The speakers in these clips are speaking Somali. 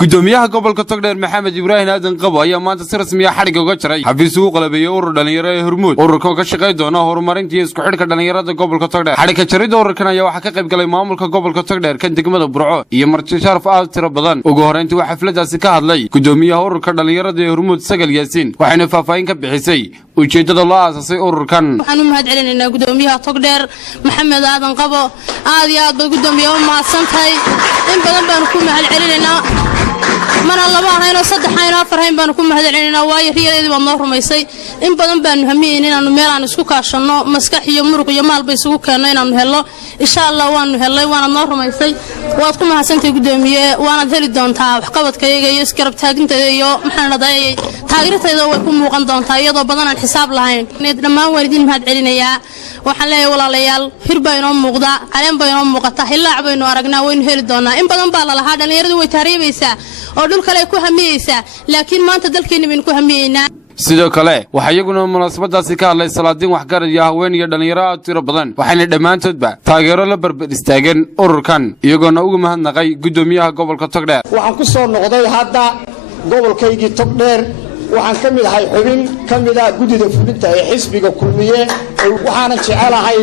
gudoomiyaha gobolka Togdheer Maxamed Ibrahim Aadan Qabo ayaa maanta si rasmi ah xariga uga jaray xafiis uu qalabeeyay urur dhalinyaro ee Hormuud ururka ka shaqeeya doona horumarinta iyo isku xidhka dhalinyarada gobolka Togdheer xariga jarid ururkan ayaa waxa ka qayb galay maamulka gobolka Togdheer kan degmada Burco iyo marti sharaf aad tiro badan ugu horeyntii waxa xafladaasi ka hadlay gudoomiyaha ururka dhalinyarada ee Hormuud Sagal Yaasiin waxayna faahfaahin ka bixisay ujeedada loo aasaasay ururkan waxaan u mahadcelinaynaa gudoomiyaha Togdheer Maxamed Aadan Qabo aad iyo aad bad gudoomiyaha u mahadsantahay in badan baan ku mahadcelinaynaa mana laba hayno saddex hayno afar hayn baan ku mahadcelinaynaa waayo riyadeedii baan noo rumaysay in badan baan hamiyeen inaanu meel aan isku kaashano maskax iyo muruq iyo maalba isugu keenno inaanu helno insha Allah waanu helay waana noo rumaysay waad ku mahadsantahay gudoomiye waana heli doontaa wax qabadkayga iyo iskarab taaginteeda iyo maxaan leeyahay taageerteeda way ku muuqan doontaa iyadoo badan aan xisaab lahayn dhammaan waalidiin mahadcelinayaa waxaan leeyahay walaalayaal hirba inoo muuqda caleen ba inoo muuqata hilaac baynu aragnaa waynu heli doonaa in badan baa la lahaa dhalinyaradu way taariibaysaa oo dhul kale ku hamiyeysaa laakiin maanta dalkeena baynu ku hamiyeynaa sidoo kale waxa iyaguna munaasabadaasi ka hadlay salaadiin waxgarad iyo haween iyo dhalinyaro aad tiro badan waxayna dhammaantoodba taageero la barbar istaagan ururkan iyagoona uga mahadnaqay gudoomiyaha gobolka Togdheer waxaan ku soo noqday hadda gobolkaygii Togdheer waxaan ka mid ahay xubin ka mid ah gudida fulinta ee xisbiga kulmiye waxaan jecelahay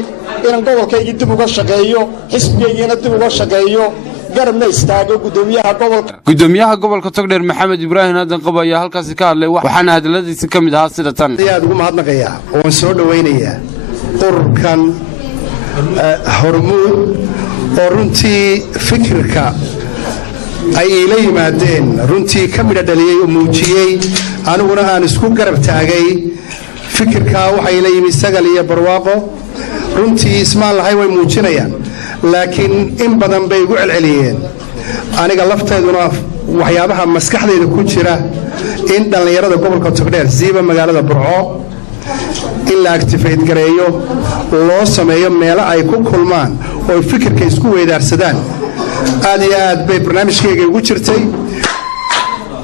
inaan gobolkaygii dib uga shaqeeyo xisbigeena dib uga shaqeeyo garabna istaago gudoomiyaha gobolka Togdheer Maxamed Ibrahim Aadan Qabo ayaa halkaas ka hadlay waxaana hadaladiisa kamid ahaa sida tan aad ugu mahadnaqayaa oo soo dhaweynayaa ururkan Hormuud oo runtii fikirka ay ila yimaadeen runtii kamid dhaliyay oo muujiyay aniguna aan isku garab taagay fikirka waxa ila yimi Sagal iyo Barwaaqo runtii ismaan lahay way muujinayaan laakiin in badan bay ugu celceliyeen aniga lafteeduna waxyaabaha maskaxdayda ku jira in dhalinyarada gobolka Togdheer siiba magaalada Burco in la activate gareeyo loo sameeyo meel ay ku kulmaan oo fikirka isku weedaarsadaan aad iyo aad bay barnaamijkayga ugu jirtay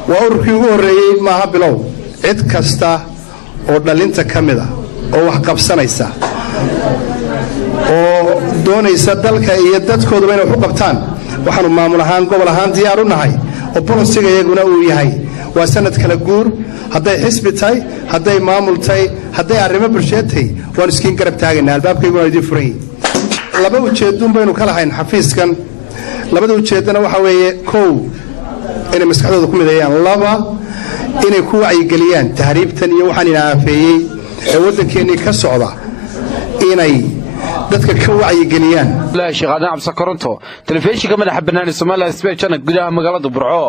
waa ururkii ugu horeeyay maaha bilow cid kasta oo dhalinta kamida oo wax qabsanaysa oo doonaysa dalka iyo dadkooda inay wax u qabtaan waxaanu maamul ahaan gobol ahaan diyaar u nahay oo bolosiga iyaguna uu yahay waa sanad kala guur haday xisbi tahay haday maamul tahay haday arrimo bulshada tahay waan iskiin garab taagaynaa albaabkaygu waa idin furan laba ujeedo baynu kala hayn xafiiskan labada ujeedana waxa weeye koow inay maskaxdooda ku mideeyaan laba inay ku wacyigeliyaan tahriibtan iyo waxaan inaafeeyay ee wadankeennii ka socda inay dadka ka wacyigeliyaan la shaqada absa koronto telefishinka madaxa banaanay Soomaaliya isbeechana gudaha magaalada Burco